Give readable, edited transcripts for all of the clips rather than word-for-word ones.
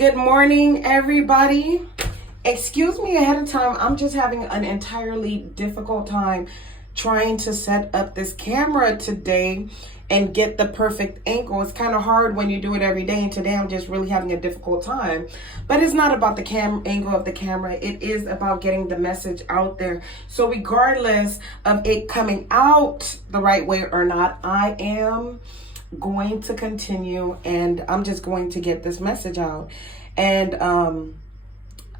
Good morning, everybody. Excuse me ahead of time. I'm just having an entirely difficult time trying to set up this camera today and get the perfect angle. It's kind of hard when you do it every day, and today I'm just really having a difficult time. But it's not about the angle of the camera. It is about getting the message out there. So regardless of it coming out the right way or not, I am going to continue, and I'm just going to get this message out. And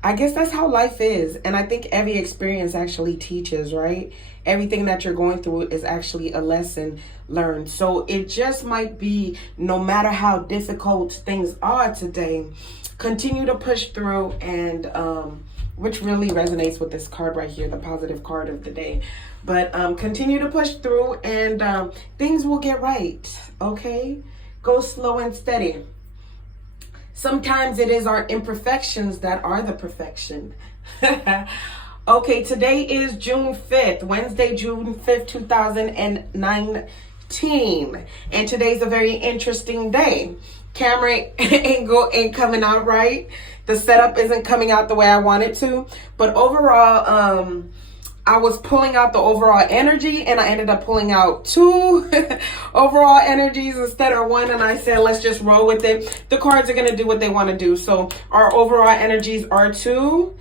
I guess that's how life is. And I think every experience actually teaches, right? Everything that you're going through is actually a lesson learned. So it just might be, no matter how difficult things are today, continue to push through, and which really resonates with this card right here, the positive card of the day. But continue to push through, and things will get right, okay? Go slow and steady. Sometimes it is our imperfections that are the perfection. Okay, today is June 5th, Wednesday, June 5th, 2019. And today's a very interesting day. Camera angle ain't coming out right. The setup isn't coming out the way I want it to. But overall, I was pulling out the overall energy, and I ended up pulling out two overall energies instead of one. And I said, let's just roll with it. The cards are going to do what they want to do. So our overall energies are two.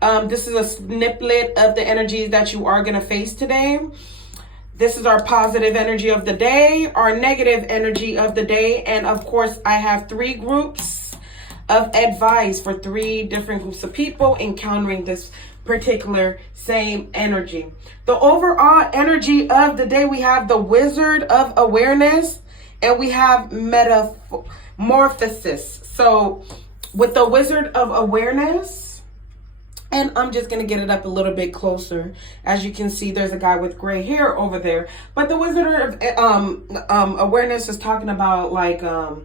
This is a snippet of the energies that you are going to face today. This is our positive energy of the day, our negative energy of the day. And of course, I have three groups of advice for three different groups of people encountering this particular same energy. The overall energy of the day, we have the Wizard of Awareness, and we have Metamorphosis. So with the Wizard of Awareness, and I'm just going to get it up a little bit closer. As you can see, there's a guy with gray hair over there. But the Wizard of Awareness is talking about like a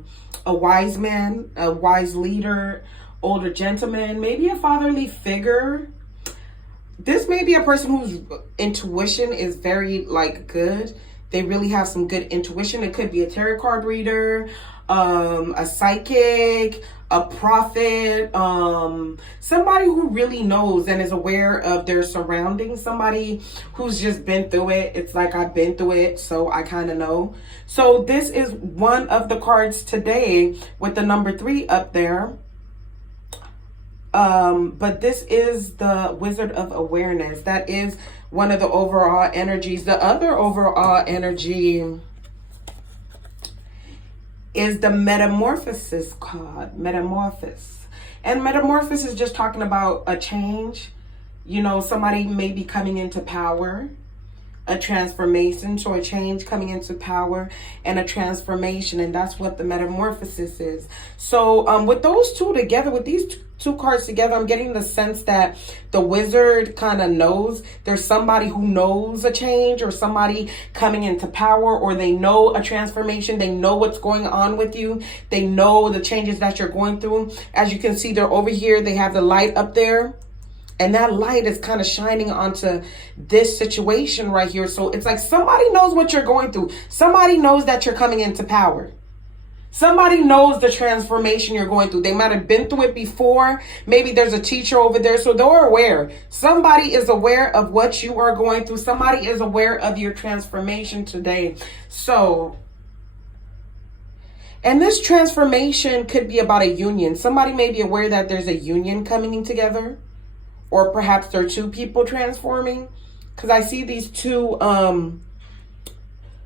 wise man, a wise leader, older gentleman, maybe a fatherly figure. This may be a person whose intuition is very good. They really have some good intuition. It could be a tarot card reader, a psychic, a prophet, somebody who really knows and is aware of their surroundings, somebody who's just been through it. It's like, I've been through it, so I kind of know. So this is one of the cards today with the number 3 up there. But this is the Wizard of Awareness. That is one of the overall energies. The other overall energy is the Metamorphosis card. Metamorphosis. And Metamorphosis is just talking about a change. You know, somebody may be coming into power. A transformation, so a change coming into power and a transformation, and that's what the Metamorphosis is. So with those two together, with these two cards together, I'm getting the sense that the Wizard kind of knows there's somebody who knows a change, or somebody coming into power, or they know a transformation. They know what's going on with you. They know the changes that you're going through. As you can see, they're over here. They have the light up there. And that light is kind of shining onto this situation right here. So it's like somebody knows what you're going through. Somebody knows that you're coming into power. Somebody knows the transformation you're going through. They might have been through it before. Maybe there's a teacher over there, so they're aware. Somebody is aware of what you are going through. Somebody is aware of your transformation today. So, and this transformation could be about a union. Somebody may be aware that there's a union coming together. Or perhaps there are two people transforming. Because I see these two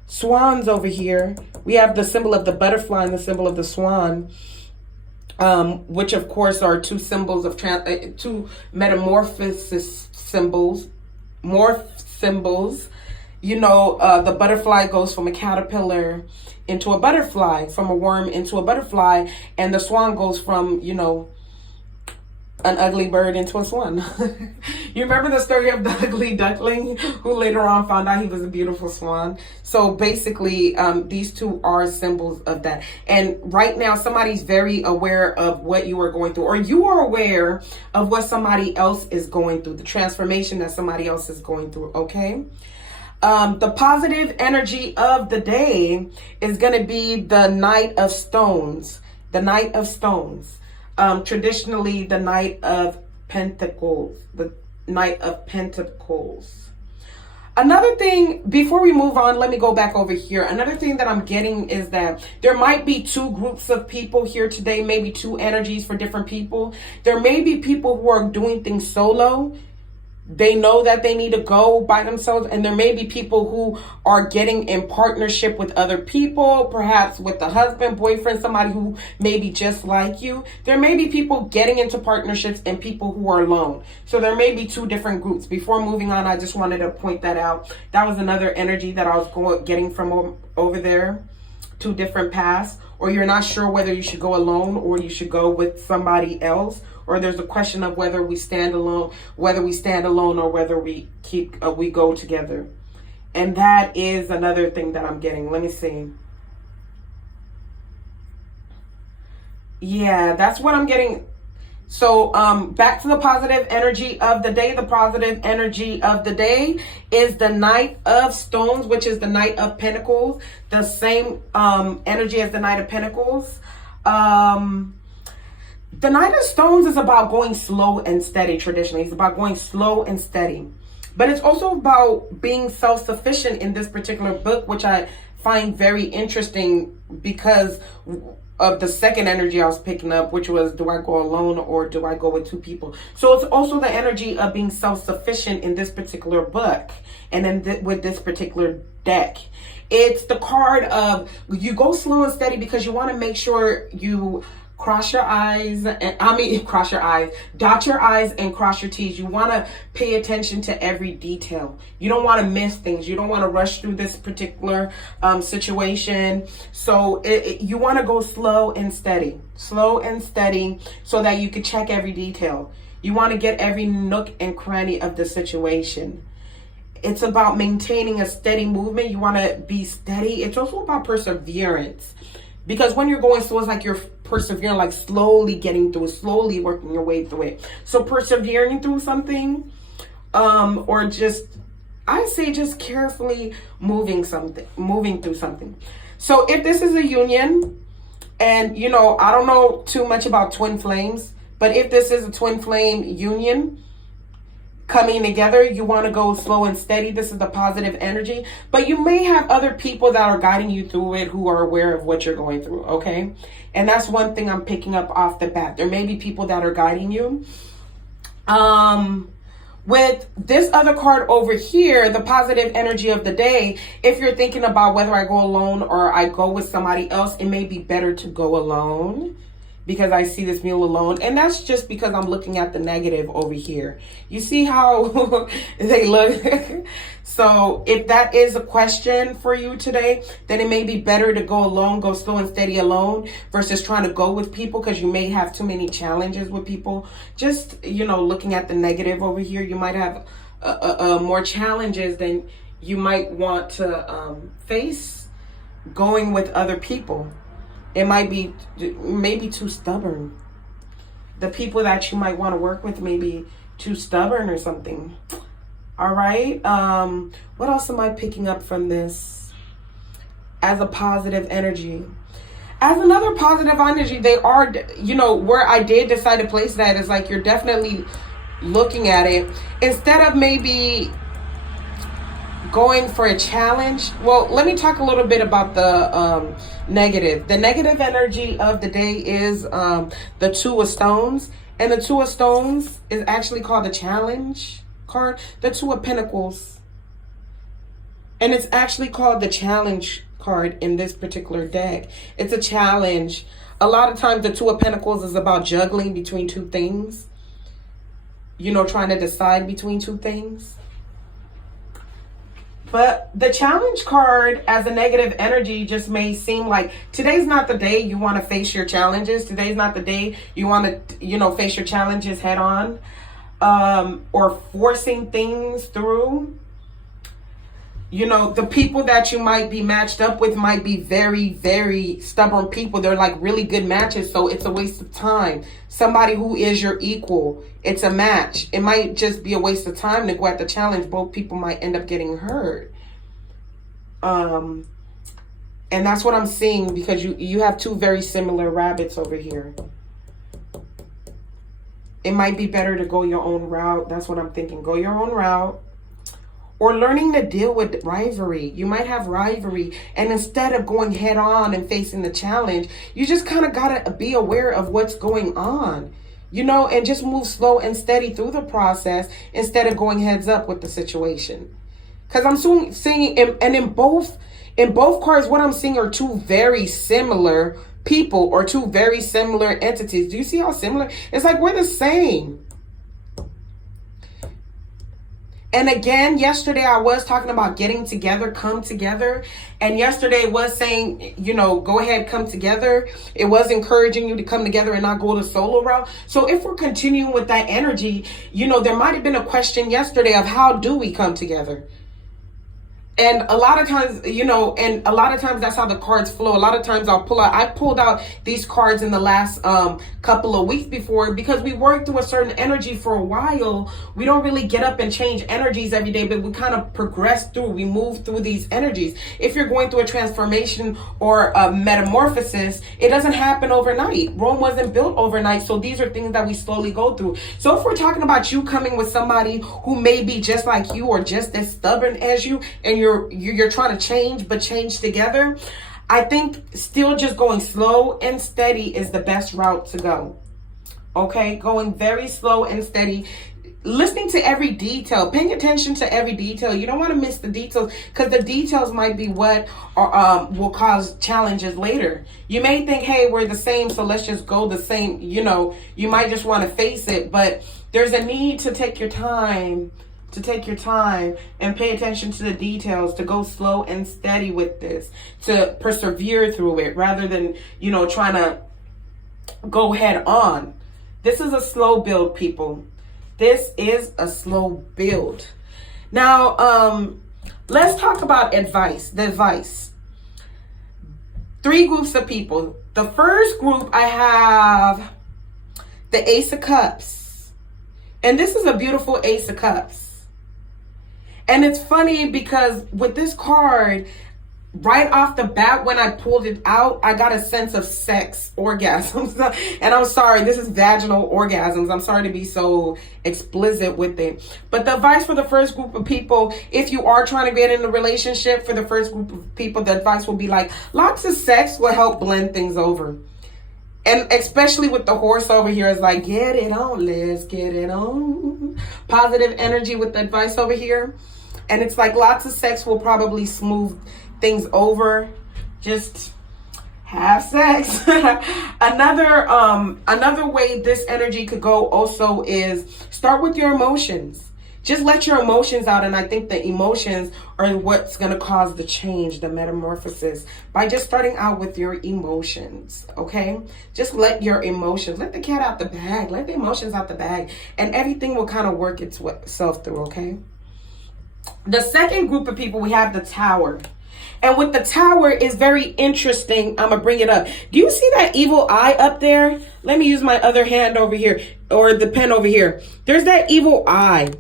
swans over here. We have the symbol of the butterfly and the symbol of the swan. Which of course are two symbols of two metamorphosis symbols. Morph symbols. You know, the butterfly goes from a caterpillar into a butterfly. From a worm into a butterfly. And the swan goes from, you know, an ugly bird into a swan. You remember the story of the ugly duckling who later on found out he was a beautiful swan? So basically, these two are symbols of that. And right now, somebody's very aware of what you are going through, or you are aware of what somebody else is going through, the transformation that somebody else is going through, okay? The positive energy of the day is going to be the Knight of Stones. The Knight of Stones. Traditionally, the Knight of Pentacles. The Knight of Pentacles. Another thing, before we move on, let me go back over here. Another thing that I'm getting is that there might be two groups of people here today, maybe two energies for different people. There may be people who are doing things solo. They know that they need to go by themselves, and there may be people who are getting in partnership with other people, perhaps with a husband, boyfriend, somebody who may be just like you. There may be people getting into partnerships and people who are alone. So there may be two different groups. Before moving on, I just wanted to point that out. That was another energy that I was getting from over there. Two different paths, or you're not sure whether you should go alone or you should go with somebody else, or there's a question of whether we stand alone, or whether we go together. And that is another thing that I'm getting. Let me see. Yeah, that's what I'm getting. So back to the positive energy of the day. The positive energy of the day is the Knight of Stones, which is the Knight of Pentacles. The same energy as the Knight of Pentacles. The Knight of Stones is about going slow and steady traditionally. It's about going slow and steady. But it's also about being self-sufficient in this particular book, which I find very interesting because of the second energy I was picking up, which was, do I go alone or do I go with two people? So it's also the energy of being self-sufficient in this particular book and then with this particular deck. It's the card of you go slow and steady because you want to make sure you dot your I's and cross your T's. You want to pay attention to every detail. You don't want to miss things. You don't want to rush through this particular situation. So you want to go slow and steady, so that you can check every detail. You want to get every nook and cranny of the situation. It's about maintaining a steady movement. You want to be steady. It's also about perseverance. Because when you're going slow, it's like you're persevering, like slowly getting through it, slowly working your way through it. So persevering through something, or just, I say just carefully moving through something. So if this is a union, and you know, I don't know too much about twin flames, but if this is a twin flame union coming together, you want to go slow and steady. This is the positive energy, but you may have other people that are guiding you through it who are aware of what you're going through. Okay. And that's one thing I'm picking up off the bat. There may be people that are guiding you. With this other card over here, the positive energy of the day, if you're thinking about whether I go alone or I go with somebody else, it may be better to go alone, because I see this mule alone. And that's just because I'm looking at the negative over here. You see how they look? So if that is a question for you today, then it may be better to go alone, go slow and steady alone, versus trying to go with people, because you may have too many challenges with people. Just, you know, looking at the negative over here, you might have more challenges than you might want to face going with other people. It might be maybe too stubborn. The people that you might want to work with may be too stubborn or something. All right. What else am I picking up from this as a positive energy? As another positive energy, they are, you know, where I did decide to place that is like you're definitely looking at it. Instead of maybe going for a challenge. Well, let me talk a little bit about the negative. The negative energy of the day is the Two of Stones. And the Two of Stones is actually called the challenge card. The Two of Pentacles. And it's actually called the challenge card in this particular deck. It's a challenge. A lot of times the Two of Pentacles is about juggling between two things. You know, trying to decide between two things. But the challenge card as a negative energy just may seem like today's not the day you want to face your challenges. Today's not the day you want to, you know, face your challenges head on, or forcing things through. You know, the people that you might be matched up with might be very, very stubborn people. They're like really good matches, so it's a waste of time. Somebody who is your equal, it's a match. It might just be a waste of time to go at the challenge. Both people might end up getting hurt. And that's what I'm seeing, because you have two very similar rabbits over here. It might be better to go your own route. That's what I'm thinking. Go your own route. Or learning to deal with rivalry. You might have rivalry, and instead of going head on and facing the challenge, you just kind of got to be aware of what's going on, and just move slow and steady through the process instead of going heads up with the situation. Because I'm seeing, and in both cards, what I'm seeing are two very similar people or two very similar entities. Do you see how similar? It's like we're the same. And again, yesterday I was talking about getting together, come together. And yesterday it was saying, go ahead, come together. It was encouraging you to come together and not go the solo route. So if we're continuing with that energy, there might have been a question yesterday of how do we come together? And a lot of times, that's how the cards flow. A lot of times I pulled out these cards in the last couple of weeks before, because we work through a certain energy for a while. We don't really get up and change energies every day, but we kind of progress through, we move through these energies. If you're going through a transformation or a metamorphosis, it doesn't happen overnight. Rome wasn't built overnight. So these are things that we slowly go through. So if we're talking about you coming with somebody who may be just like you or just as stubborn as you, and you're trying to change, but change together, I think still just going slow and steady is the best route to go. Okay, going very slow and steady, listening to every detail, paying attention to every detail. You don't want to miss the details, because the details might be what will cause challenges later. You may think, hey, we're the same, so let's just go the same. You might just want to face it, but there's a need to take your time and pay attention to the details, to go slow and steady with this, to persevere through it rather than, trying to go head on. This is a slow build, people. This is a slow build. Now, let's talk about advice. The advice. 3 groups of people. The first group, I have the Ace of Cups. And this is a beautiful Ace of Cups. And it's funny because with this card, right off the bat, when I pulled it out, I got a sense of sex orgasms. And I'm sorry, this is vaginal orgasms. I'm sorry to be so explicit with it. But the advice for the first group of people, if you are trying to get in a relationship, for the first group of people, the advice will be like, lots of sex will help blend things over. And especially with the horse over here, is like, get it on, let's get it on. Positive energy with the advice over here. And it's like lots of sex will probably smooth things over. Just have sex. Another way this energy could go also is start with your emotions. Just let your emotions out. And I think the emotions are what's going to cause the change, the metamorphosis, by just starting out with your emotions. Okay? Just let your emotions, let the cat out the bag, let the emotions out the bag, and everything will kind of work itself through. Okay? The second group of people, we have the Tower. And with the Tower is very interesting. I'm going to bring it up. Do you see that evil eye up there? Let me use my other hand over here, or the pen over here. There's that evil eye.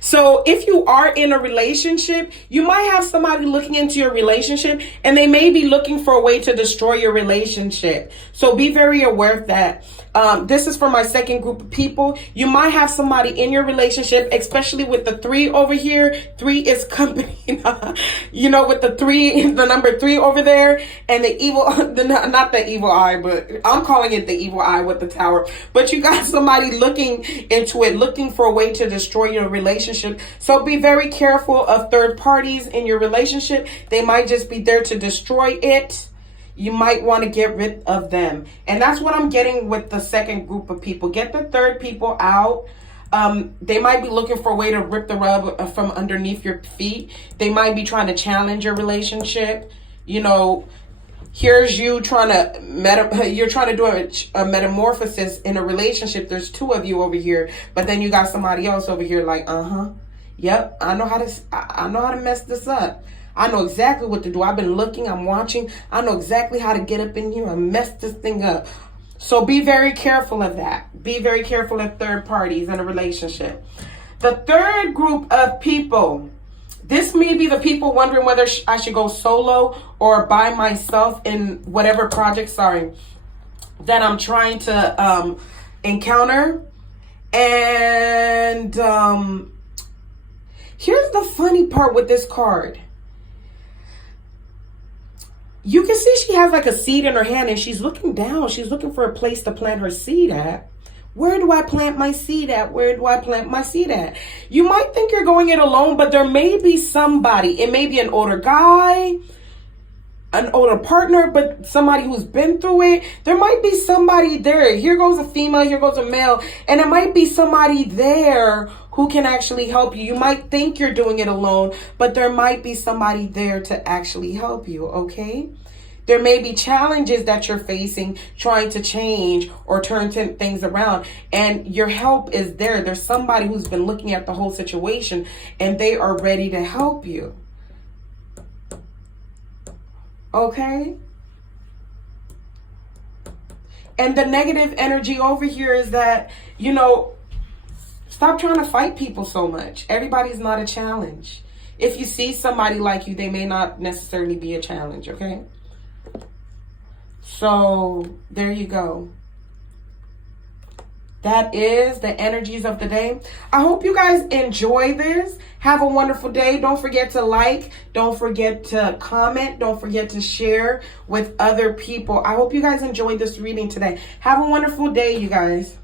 So if you are in a relationship, you might have somebody looking into your relationship, and they may be looking for a way to destroy your relationship. So be very aware of that. This is for my second group of people. You might have somebody in your relationship, especially with the 3 over here. 3 is company, with the 3, the number 3 over there, and the evil, not the evil eye, but I'm calling it the evil eye with the Tower. But you got somebody looking into it, looking for a way to destroy your relationship. So be very careful of third parties in your relationship. They might just be there to destroy it. You might want to get rid of them. And that's what I'm getting with the second group of people. Get the third people out. They might be looking for a way to rip the rug from underneath your feet. They might be trying to challenge your relationship. Here's you trying to you're trying to do a metamorphosis in a relationship. There's 2 of you over here, but then you got somebody else over here like, yep, I know how to mess this up. I know exactly what to do. I've been looking, I'm watching. I know exactly how to get up in here and mess this thing up. So be very careful of that. Be very careful of third parties in a relationship. The third group of people, this may be the people wondering whether I should go solo or by myself in whatever project, that I'm trying to encounter. And here's the funny part with this card. You can see she has like a seed in her hand and she's looking down. She's looking for a place to plant her seed at. Where do I plant my seed at? Where do I plant my seed at? You might think you're going it alone, but there may be somebody. It may be an older guy, an older partner, but somebody who's been through it. There might be somebody there. Here goes a female, here goes a male, and it might be somebody there who can actually help you. You might think you're doing it alone, but there might be somebody there to actually help you, okay? There may be challenges that you're facing trying to change or turn things around, and your help is there. There's somebody who's been looking at the whole situation and they are ready to help you. Okay? And the negative energy over here is that, you know, stop trying to fight people so much. Everybody's not a challenge. If you see somebody like you, they may not necessarily be a challenge, okay? So there you go. That is the energies of the day. I hope you guys enjoy this. Have a wonderful day. Don't forget to like. Don't forget to comment. Don't forget to share with other people. I hope you guys enjoyed this reading today. Have a wonderful day, you guys.